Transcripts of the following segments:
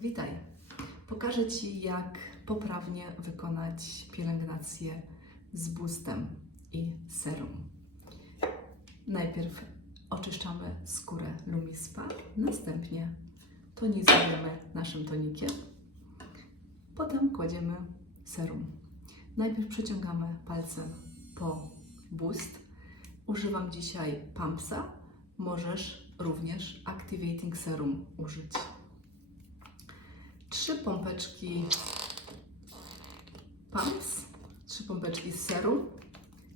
Witaj! Pokażę Ci, jak poprawnie wykonać pielęgnację z boostem i serum. Najpierw oczyszczamy skórę Lumispa, następnie tonizujemy naszym tonikiem, potem kładziemy serum. Najpierw przeciągamy palcem po boost. Używam dzisiaj Pumpsa. Możesz również Activating Serum użyć. Trzy pompeczki Pumps, trzy pompeczki serum.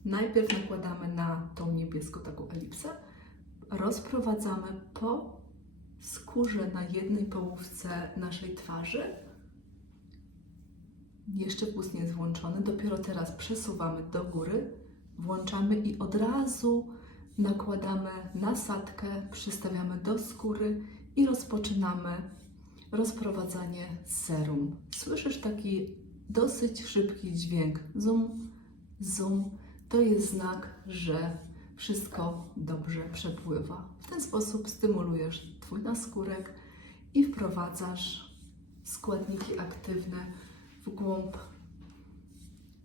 Najpierw nakładamy na tą niebieską taką elipsę. Rozprowadzamy po skórze na jednej połówce naszej twarzy. Jeszcze pust nie jest włączony. Dopiero teraz przesuwamy do góry, włączamy i od razu nakładamy nasadkę, przystawiamy do skóry i rozpoczynamy rozprowadzanie serum. Słyszysz taki dosyć szybki dźwięk zoom, zoom. To jest znak, że wszystko dobrze przepływa. W ten sposób stymulujesz Twój naskórek i wprowadzasz składniki aktywne w głąb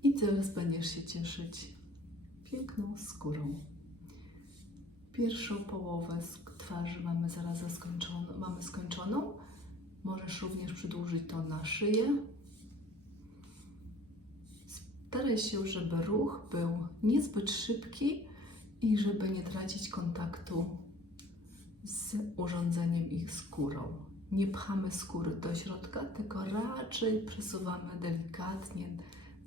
i teraz będziesz się cieszyć piękną skórą. Pierwszą połowę twarzy mamy zaraz skończoną, mamy skończoną. Możesz również przedłużyć to na szyję. Staraj się, żeby ruch był niezbyt szybki i żeby nie tracić kontaktu z urządzeniem i skórą. Nie pchamy skóry do środka, tylko raczej przesuwamy delikatnie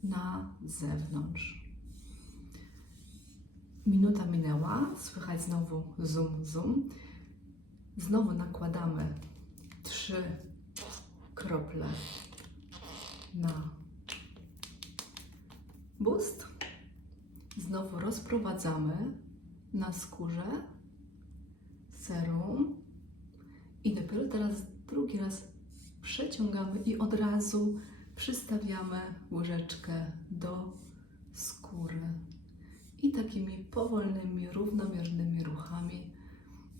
na zewnątrz. Minuta minęła, słychać znowu zoom, zoom. Znowu nakładamy trzy krople na bust. Znowu rozprowadzamy na skórze serum i dopiero teraz drugi raz przeciągamy i od razu przystawiamy łyżeczkę do skóry. I takimi powolnymi, równomiernymi ruchami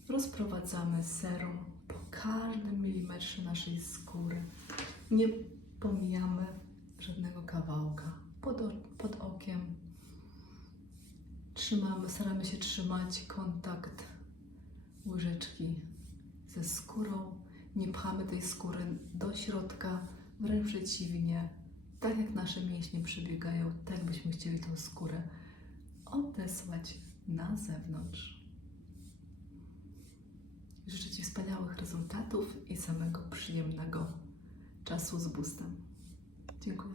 rozprowadzamy serum każdym milimetrze naszej skóry. Nie pomijamy żadnego kawałka pod, pod okiem. Trzymamy, staramy się trzymać kontakt łyżeczki ze skórą. Nie pchamy tej skóry do środka, wręcz przeciwnie. Tak jak nasze mięśnie przebiegają, tak byśmy chcieli tą skórę odesłać na zewnątrz. Życzę Ci wspaniałych rezultatów i samego przyjemnego czasu z boostem. Dziękuję.